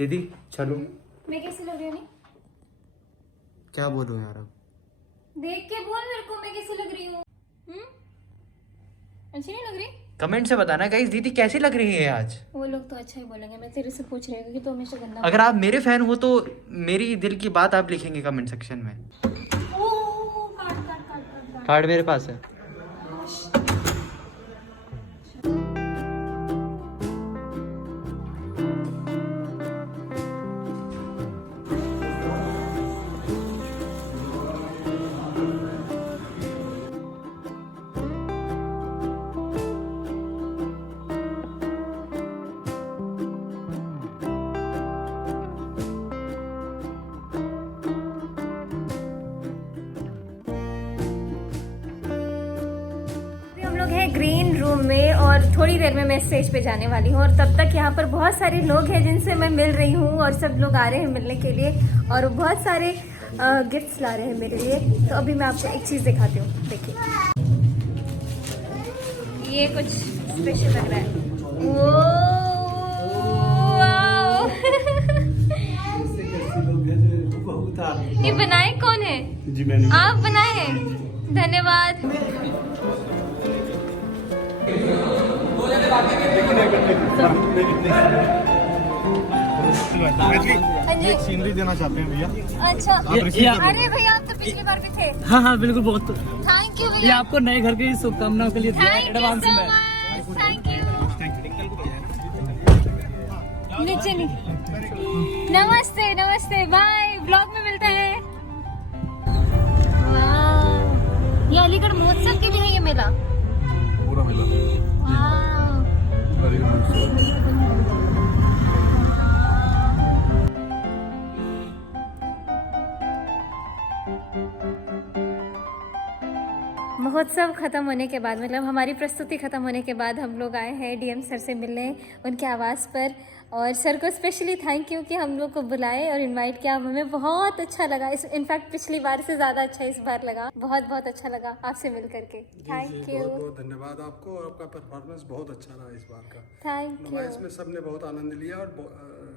दीदी चलो। मैं कैसी लग रही हूँ? नहीं क्या बोलूं यार अब? देख के बोल मेरे को मैं कैसी लग रही हूँ। अच्छी नहीं लग रही? कमेंट से बताना गाइस दीदी कैसी लग रही है आज। वो लोग तो अच्छा ही बोलेंगे, मैं तेरे से पूछ रही हूँ कि तू हमेशा गंदा। अगर आप मेरे फैन हो तो मेरी दिल की बात आप लिखेंगे कमेंट सेक्शन में। कार्ड मेरे पास है। ग्रीन रूम में और थोड़ी देर में मैं स्टेज पे जाने वाली हूँ और तब तक यहाँ पर बहुत सारे लोग हैं जिनसे मैं मिल रही हूँ और सब लोग आ रहे हैं मिलने के लिए और बहुत सारे गिफ्ट्स ला रहे हैं मेरे लिए। तो अभी मैं आपको एक चीज़ दिखाती हूँ, देखिए ये कुछ स्पेशल लग रहा है। ये बनाए कौन है? जी मैंने। आप बनाए हैं? धन्यवाद। ये सीनरी देना चाहते हैं भैया। अच्छा अरे भैया आप तो पिछली बार भी थे। हाँ हाँ बिल्कुल, बहुत थैंक यू ये भैया। आपको नए घर की शुभकामनाओं के लिए दिया है एडवांस में। Thank you. नीचे नहीं। नमस्ते नमस्ते, बाय, ब्लॉग में मिलते हैं। वाह, ये अलीगढ़ महोत्सव के लिए है ये मेला? पूरा मिला। महोत्सव खत्म होने के बाद, मतलब हमारी प्रस्तुति खत्म होने के बाद हम लोग आए हैं डीएम सर से मिलने उनके आवास पर और सर को स्पेशली थैंक यू कि हम लोग को बुलाए और इनवाइट किया। हमें बहुत अच्छा लगा, इस इनफैक्ट पिछली बार से ज़्यादा अच्छा इस बार लगा। बहुत बहुत अच्छा लगा आपसे मिल करके। Thank you. बहुत बहुत धन्यवाद आपको और आपका परफॉर्मेंस बहुत अच्छा रहा इस बार का। Thank you. इसमें सबने बहुत आनंद लिया और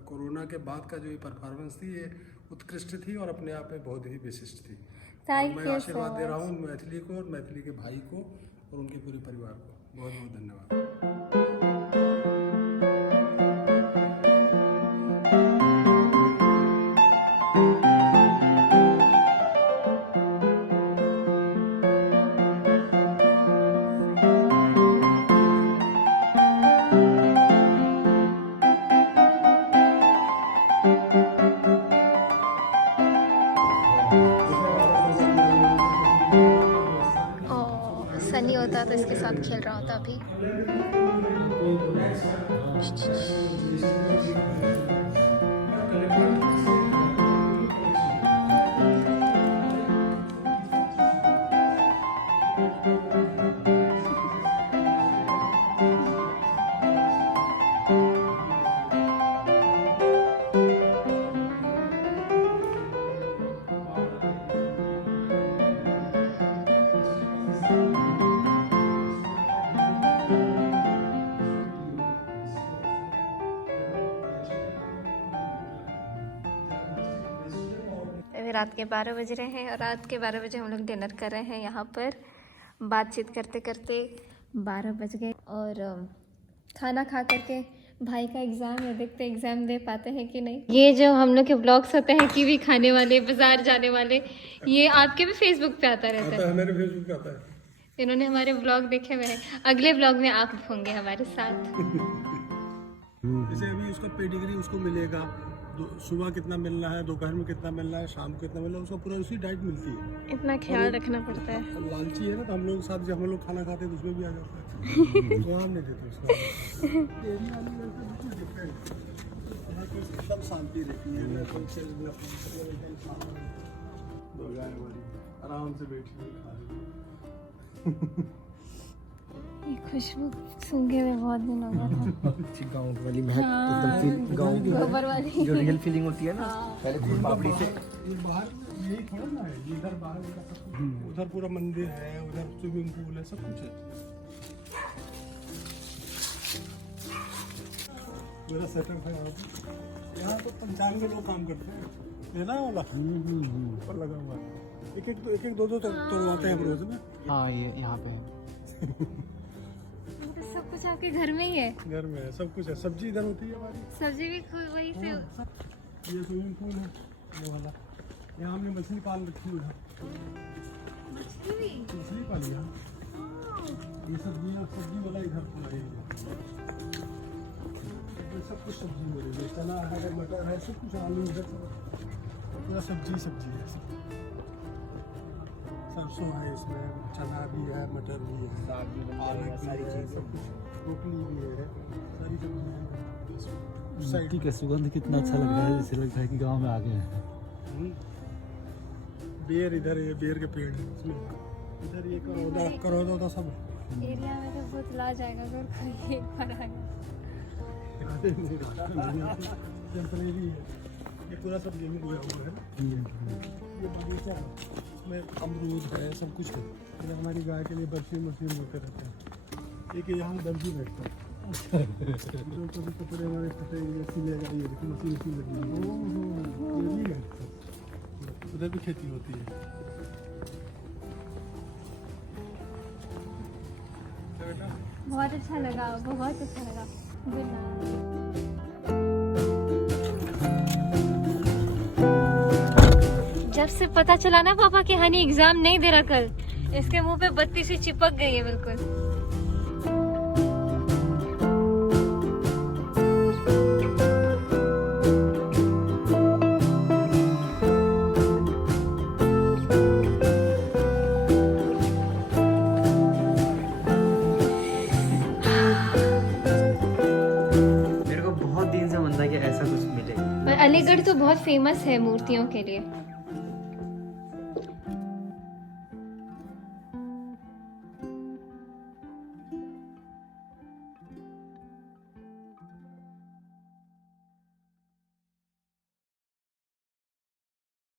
कोरोना के बाद का जो ये परफॉर्मेंस थी ये उत्कृष्ट थी और अपने आप में बहुत ही विशिष्ट थी। थैंक मैं यू। आशीर्वाद दे रहा हूँ मैथिली को और मैथिली के भाई को और उनके पूरे परिवार को। बहुत बहुत धन्यवाद। सनी होता तो इसके साथ खेल रहा होता अभी। रात के 12 बज रहे हैं और रात के 12 बजे हम लोग डिनर कर रहे हैं यहाँ पर। बातचीत करते करते 12 बज गए और खाना खा करके भाई का एग्ज़ाम है, देखते एग्ज़ाम दे पाते हैं कि नहीं। ये जो हम लोग के ब्लॉग्स होते हैं कीवी खाने वाले, बाजार जाने वाले, ये आपके भी फेसबुक पे आता रहता है? मेरे फेसबुक पे आता है। इन्होंने हमारे ब्लॉग देखे हुए हैं। अगले ब्लॉग में आप होंगे हमारे साथ। जैसे अभी उसका पेडिग्री उसको मिलेगा, सुबह कितना मिलना है, दोपहर में कितना मिलना है, शाम को कितना मिलना है, उसका पूरा उसी डाइट मिलती है। इतना ख्याल रखना पड़ता है। लालची है ना, तो हम लोग साथ जब हम लोग खाना खाते हैं तो उसमें भी आ जाता है। ध्यान नहीं देते उसका। एकदम शांति रहती है, आराम से बैठी खा रही। ये खुशबू सूंघे हुए बहुत दिन हो गया था। गाँव वाली महक, एकदम गाँव की गोबर वाली जो रियल फीलिंग होती है ना। पहले फूल पापड़ी से ये बाहर यही थोड़ा ना है, इधर बाहर उधर पूरा मंदिर है, उधर स्विमिंग पूल है, सब कुछ है। मेरा सेटअप है यहाँ पे। यहाँ तो 95 लोग काम करते हैं, है ना वाला ऊपर लगा हुआ है। एक दो तोड़वाते हैं हम रोज में। हाँ ये यहाँ पे है। तो सब कुछ आपके घर में ही है? घर में है, सब कुछ है। सब्जी इधर होती है हमारी। सब्जी भी खुद वही से? ये स्विमिंग पूल है ये वाला। यहाँ हमने मछली पाल रखी हुई है। मछली पाली है। ये सब्जी वाला इधर पूरा है। सब कुछ सब्जी हो रही है। चना है, मटर है, सब कुछ। आलू इधर पूरा सब्जी है। सरसों है इसमें, चना भी है, मटर भी है, पालक भी है, सब कुछ। ब्रोकली भी है, सारी सब्जियाँ हैं। मिट्टी का सुगंध कितना अच्छा लग रहा है, जैसे लगता है कि गांव में आ गए हैं। बेर इधर है, बेर के पेड़ है इसमें। इधर ये करौदा सब है। एरिया में तो बहुत ला जाएगा अगर कोई एक बार आ गया। टेम्परेरी है। ये पूरा सब गेहूँ बोया हुआ है। ये बगीचा है, इसमें अमरूद है, सब कुछ है। इधर हमारी गाय के लिए बर्फी होते रहते हैं। एक यहाँ दर्जी बैठता है। जो कभी कपड़े हमारे फटे ये सिलेगा, ये देखो मशीन लगी है। ये भी बैठता है। उधर भी खेती होती है। बहुत अच्छा लगा, बहुत अच्छा लगा। Good night. जब से पता चला ना पापा कि हनी एग्जाम नहीं दे रहा कल, इसके मुंह पे बत्ती सी चिपक गई है बिल्कुल। मेरे को बहुत दिन से मन था कि ऐसा कुछ मिले। पर अलीगढ़ तो बहुत फेमस है मूर्तियों के लिए।